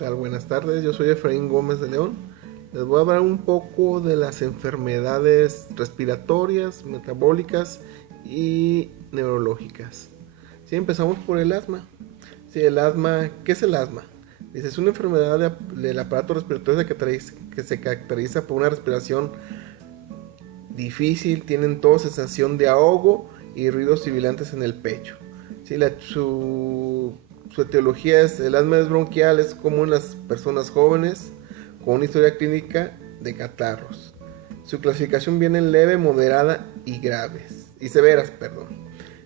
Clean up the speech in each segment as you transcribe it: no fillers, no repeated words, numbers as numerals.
tal? Buenas tardes, yo soy Efraín Gómez de León. Les voy a hablar un poco de las enfermedades respiratorias, metabólicas y neurológicas. Sí, empezamos por el asma. Sí, el asma, ¿qué es el asma? Dice, es una enfermedad del aparato respiratorio que se caracteriza por una respiración difícil, tienen toda sensación de ahogo y ruidos sibilantes en el pecho. Sí, su etiología es el asma es bronquial, es común en las personas jóvenes con una historia clínica de catarros. Su clasificación viene en leve, moderada y graves, y severas, perdón.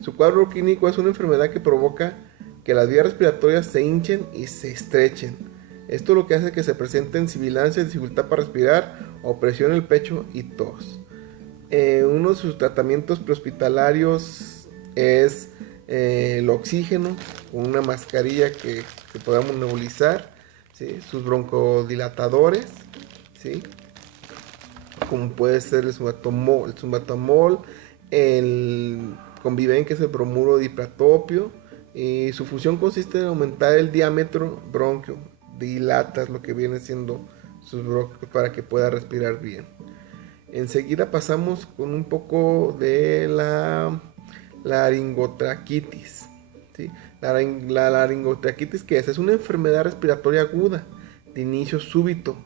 Su cuadro clínico es una enfermedad que provoca que las vías respiratorias se hinchen y se estrechen. Esto lo que hace que se presenten sibilancias, dificultad para respirar, opresión en el pecho y tos. Uno de sus tratamientos prehospitalarios es el oxígeno con una mascarilla que podamos nebulizar, ¿sí? Sus broncodilatadores, ¿sí? Como puede ser el subatomol, el Conviven, que es el bromuro de dipratopio, y su función consiste en aumentar el diámetro bronquio, dilatas lo que viene siendo sus bronquios para que pueda respirar bien. Enseguida pasamos con un poco de la laringotraquitis. ¿Sí? La laringotraquitis, ¿qué es? Es una enfermedad respiratoria aguda de inicio súbito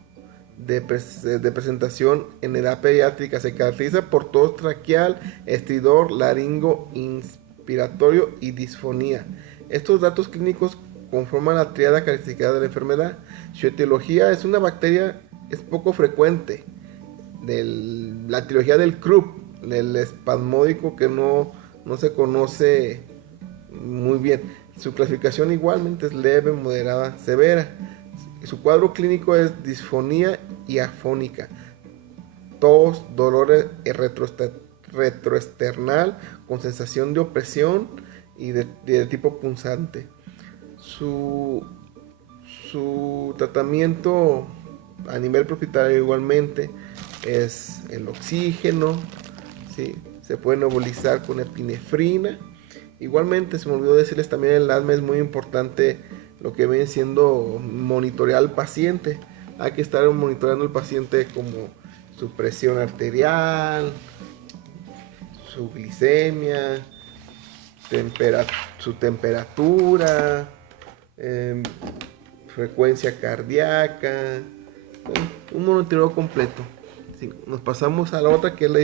de presentación en edad pediátrica. Se caracteriza por tos traqueal, estridor, laringo inspiratorio y disfonía. Estos datos clínicos conforman la tríada característica de la enfermedad. Su etiología es una bacteria, es poco frecuente, la etiología del Krupp, del espasmódico, que no se conoce muy bien. Su clasificación igualmente es leve, moderada, severa. Su cuadro clínico es disfonía y afónica, tos, dolor retroesternal con sensación de opresión y de tipo punzante. Su tratamiento a nivel propietario igualmente es el oxígeno, ¿sí? Se puede nebulizar con epinefrina. Igualmente, se me olvidó decirles también, el asma es muy importante lo que viene siendo monitorear al paciente. Hay que estar monitoreando al paciente como su presión arterial, su glicemia, su temperatura, frecuencia cardíaca, un monitoreo completo. Sí, nos pasamos a la otra, que es la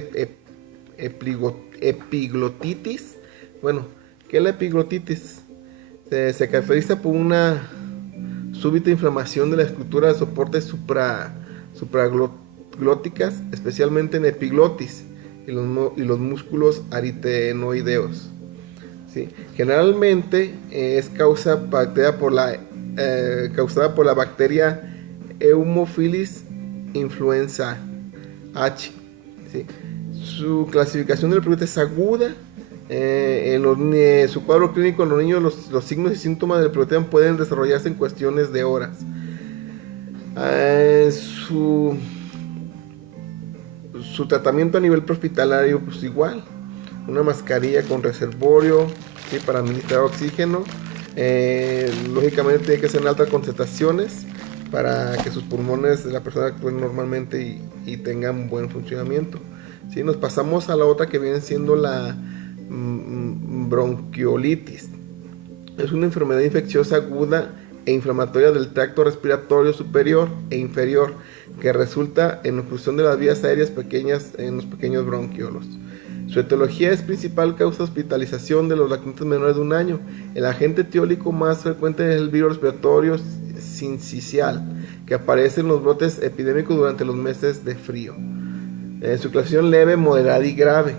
epiglotitis. Bueno, ¿qué es la epiglotitis? Se caracteriza por una súbita inflamación de la estructura de soportes supraglóticas, especialmente en epiglotis y los músculos aritenoideos. ¿Sí? Generalmente es causada por la bacteria Haemophilus influenza H. ¿Sí? Su clasificación del producto es aguda. Su cuadro clínico en los niños, los signos y síntomas del proteína pueden desarrollarse en cuestiones de horas. Su tratamiento a nivel prehospitalario, pues igual, una mascarilla con reservorio, ¿sí? Para administrar oxígeno. Lógicamente tiene que ser en altas concentraciones para que sus pulmones de la persona actúen normalmente y tengan un buen funcionamiento. ¿Sí? Nos pasamos a la otra, que viene siendo la bronquiolitis. Es una enfermedad infecciosa aguda e inflamatoria del tracto respiratorio superior e inferior, que resulta en obstrucción de las vías aéreas pequeñas en los pequeños bronquiolos. Su etiología es principal causa de hospitalización de los lactantes menores de un año. El agente etiólico más frecuente es el virus respiratorio sincicial, que aparece en los brotes epidémicos durante los meses de frío. Su clasificación leve, moderada y grave.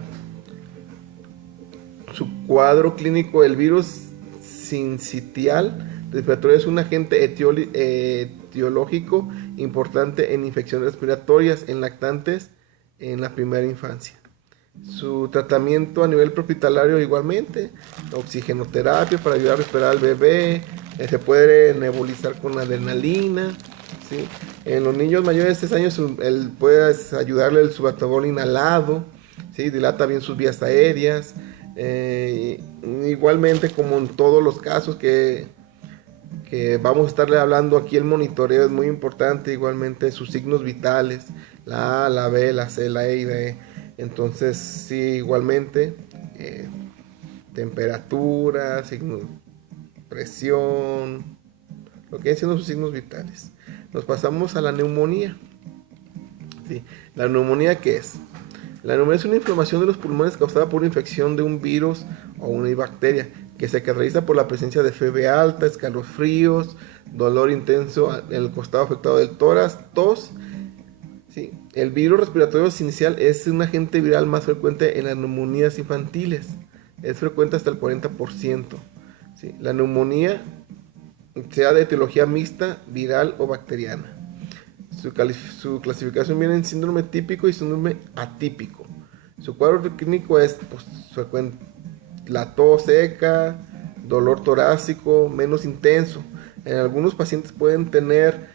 Su cuadro clínico, el virus sincitial respiratorio, es un agente etiológico importante en infecciones respiratorias en lactantes en la primera infancia. Su tratamiento a nivel prehospitalario igualmente, oxigenoterapia para ayudar a respirar al bebé, se puede nebulizar con adrenalina, ¿sí? En los niños mayores de 6 años puedes ayudarle el subatomol inhalado, ¿sí? Dilata bien sus vías aéreas. Igualmente, como en todos los casos, que que vamos a estarle hablando aquí. El monitoreo es muy importante, igualmente sus signos vitales, la A, la B, la C, la E y la E. Entonces, sí, igualmente, temperatura, signos, presión, lo que son sus signos vitales. Nos pasamos a la neumonía. ¿Sí? ¿La neumonía qué es? La neumonía es una inflamación de los pulmones causada por una infección de un virus o una bacteria que se caracteriza por la presencia de fiebre alta, escalofríos, dolor intenso en el costado afectado del tórax, tos. ¿Sí? El virus respiratorio inicial es un agente viral más frecuente en las neumonías infantiles. Es frecuente hasta el 40%. ¿Sí? La neumonía, sea de etiología mixta, viral o bacteriana. Su clasificación viene en síndrome típico y síndrome atípico. Su cuadro clínico es pues, la tos seca, dolor torácico menos intenso. En algunos pacientes pueden tener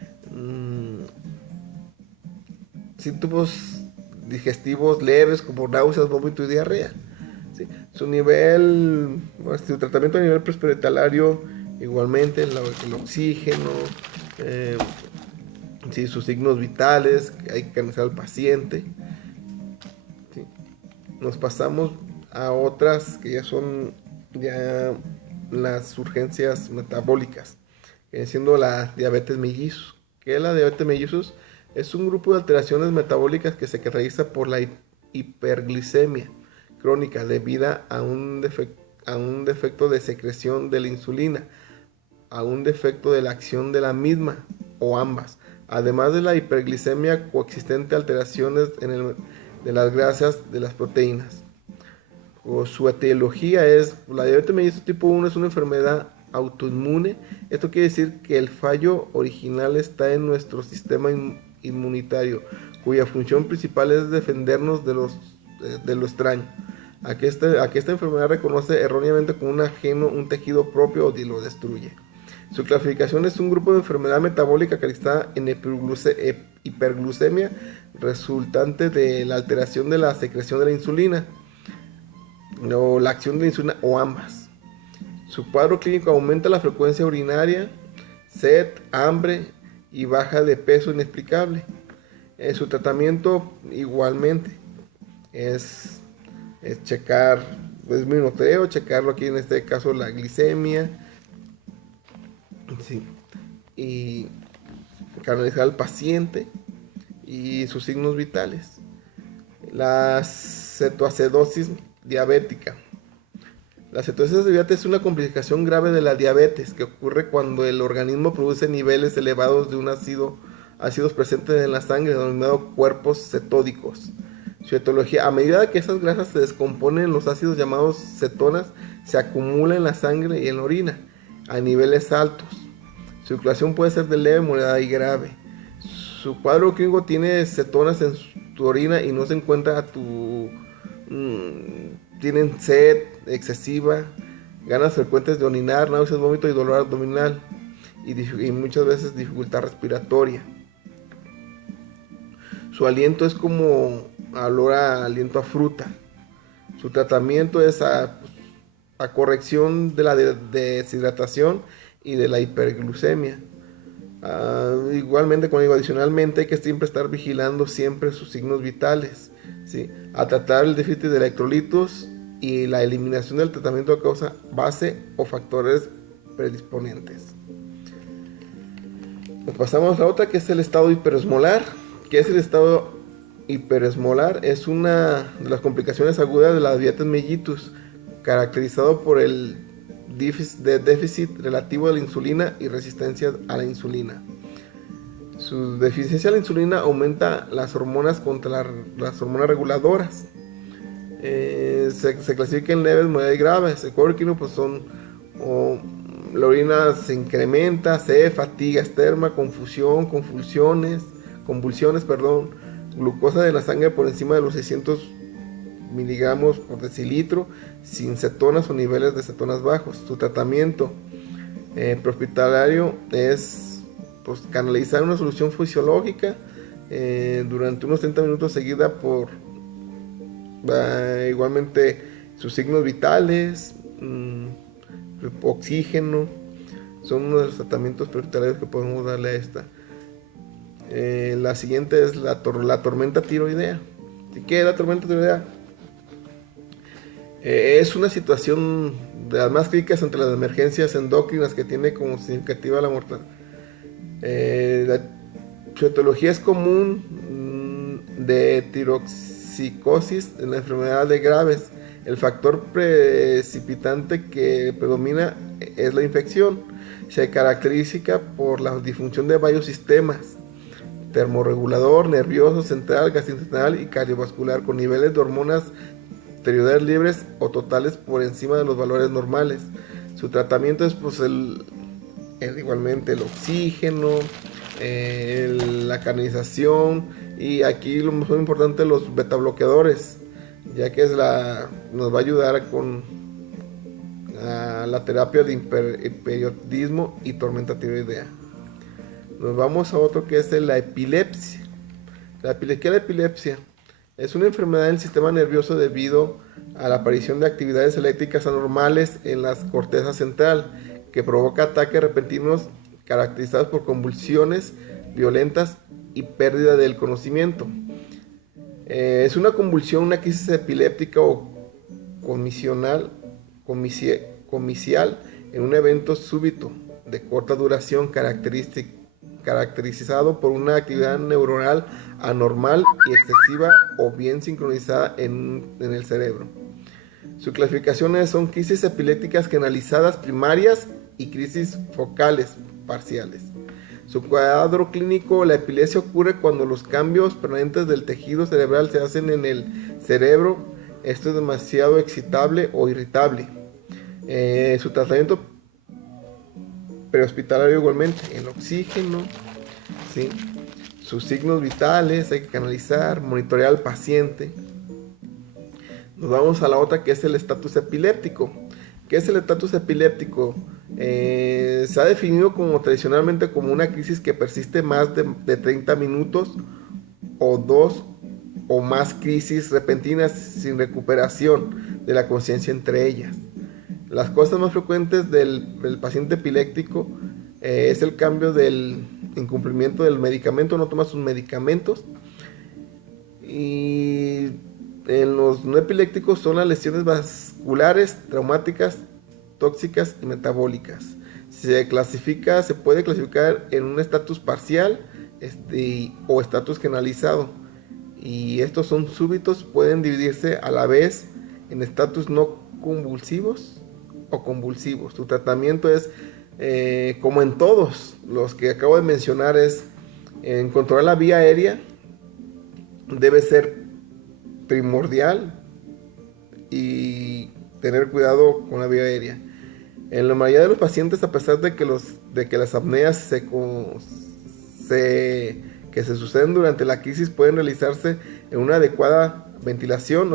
síntomas digestivos leves como náuseas, vómito y diarrea. ¿Sí? Su tratamiento a nivel prehospitalario, igualmente el oxígeno, ¿sí? Sus signos vitales, hay que analizar al paciente. ¿Sí? Nos pasamos a otras que ya son las urgencias metabólicas, siendo la diabetes mellizos. ¿Qué es la diabetes mellizos? Es un grupo de alteraciones metabólicas que se caracteriza por la hiperglicemia crónica debida a un defecto de secreción de la insulina, a un defecto de la acción de la misma o ambas. Además de la hiperglicemia coexistente alteraciones de las grasas de las proteínas. Su etiología es, la diabetes mellitus tipo 1 es una enfermedad autoinmune. Esto quiere decir que el fallo original está en nuestro sistema inmunitario, cuya función principal es defendernos de lo extraño. A que esta enfermedad reconoce erróneamente como un ajeno, un tejido propio y lo destruye. Su clasificación es un grupo de enfermedad metabólica caracterizada en hiperglucemia resultante de la alteración de la secreción de la insulina o la acción de la insulina o ambas. Su cuadro clínico aumenta la frecuencia urinaria, sed, hambre y baja de peso inexplicable. Su tratamiento igualmente es checar, es monitoreo, checarlo aquí en este caso la glicemia, sí, y canalizar al paciente y sus signos vitales. La cetoacidosis diabética. La cetoacidosis diabética es una complicación grave de la diabetes que ocurre cuando el organismo produce niveles elevados de un ácidos presentes en la sangre, denominados cuerpos cetódicos. Su etiología: a medida que esas grasas se descomponen en los ácidos llamados cetonas, se acumula en la sangre y en la orina a niveles altos. Su circulación puede ser de leve, moderada y grave. Su cuadro clínico tiene cetonas en tu orina y no se encuentra tienen sed excesiva, ganas frecuentes de orinar, náuseas, vómito y dolor abdominal y muchas veces dificultad respiratoria. Su aliento es como olor a aliento a fruta. Su tratamiento es a corrección de la deshidratación y de la hiperglucemia. Igualmente, como digo, adicionalmente hay que siempre estar vigilando siempre sus signos vitales, ¿sí? A tratar el déficit de electrolitos y la eliminación del tratamiento de causa base o factores predisponentes. Nos pasamos a otra que es el estado hiperosmolar. ¿Qué es el estado hiperesmolar? Es una de las complicaciones agudas de la diabetes mellitus, caracterizado por el déficit relativo de la insulina y resistencia a la insulina. Su deficiencia a la insulina aumenta las hormonas contra las hormonas reguladoras. Se clasifica en leves, moderadas y graves. El cuadro clínico pues la orina se incrementa, sed, fatiga externa, convulsiones, glucosa de la sangre por encima de los 600 miligramos por decilitro, sin cetonas o niveles de cetonas bajos. Su tratamiento prehospitalario es pues, canalizar una solución fisiológica durante unos 30 minutos seguida por igualmente sus signos vitales, oxígeno. son uno de los tratamientos prioritarios que podemos darle a esta. La siguiente es la tormenta tiroidea. ¿Qué es la tormenta tiroidea? Es una situación de las más críticas entre las emergencias endocrinas que tiene como significativa la mortalidad. Su etiología es común de tiroxicosis en la enfermedad de Graves. El factor precipitante que predomina es la infección. Se caracteriza por la disfunción de varios sistemas: termorregulador, nervioso, central, gastrointestinal y cardiovascular, con niveles de hormonas tiroideas libres o totales por encima de los valores normales. Su tratamiento es pues igualmente el oxígeno, la canalización, y aquí lo más importante, los betabloqueadores, ya que nos va a ayudar con la terapia de hipertiroidismo y tormenta tiroidea. Nos vamos a otro que es la epilepsia. ¿Qué es la epilepsia? Es una enfermedad del sistema nervioso debido a la aparición de actividades eléctricas anormales en la corteza central, que provoca ataques repentinos caracterizados por convulsiones violentas y pérdida del conocimiento. Es una convulsión, una crisis epiléptica o comicial en un evento súbito de corta duración caracterizado por una actividad neuronal anormal y excesiva o bien sincronizada en el cerebro. Sus clasificaciones son crisis epilépticas generalizadas primarias y crisis focales parciales. Su cuadro clínico: la epilepsia ocurre cuando los cambios permanentes del tejido cerebral se hacen en el cerebro. Esto es demasiado excitable o irritable. Su tratamiento prehospitalario igualmente, el oxígeno, ¿sí? Sus signos vitales hay que canalizar, monitorear al paciente. Nos vamos a la otra, que es el estatus epiléptico. ¿Qué es el estatus epiléptico? Se ha definido tradicionalmente como una crisis que persiste más de 30 minutos o 2 o más crisis repentinas sin recuperación de la conciencia entre ellas. Las cosas más frecuentes del paciente epiléptico es el cambio del incumplimiento del medicamento, no toma sus medicamentos. Y en los no epilépticos son las lesiones vasculares, traumáticas, tóxicas y metabólicas. Se puede clasificar en un estatus parcial o estatus generalizado. Y estos son súbitos, pueden dividirse a la vez en estatus no convulsivos o convulsivos. Su tratamiento es, como en todos los que acabo de mencionar, es en controlar la vía aérea. Debe ser primordial y tener cuidado con la vía aérea. En la mayoría de los pacientes, a pesar de que las apneas que se suceden durante la crisis pueden realizarse en una adecuada ventilación,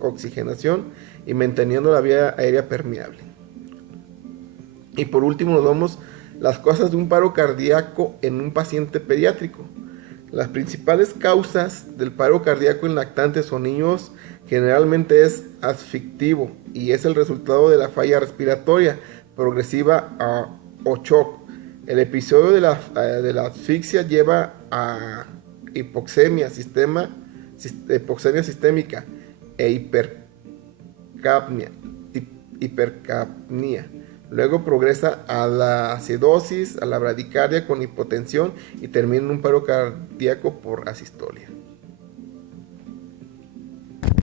oxigenación y manteniendo la vía aérea permeable. Y por último nos vamos las causas de un paro cardíaco en un paciente pediátrico. Las principales causas del paro cardíaco en lactantes o niños generalmente es asfictivo y es el resultado de la falla respiratoria progresiva o shock. El episodio de la asfixia lleva a hipoxemia sistémica e hipercapnia. Luego progresa a la acidosis, a la bradicardia con hipotensión y termina en un paro cardíaco por asistolia.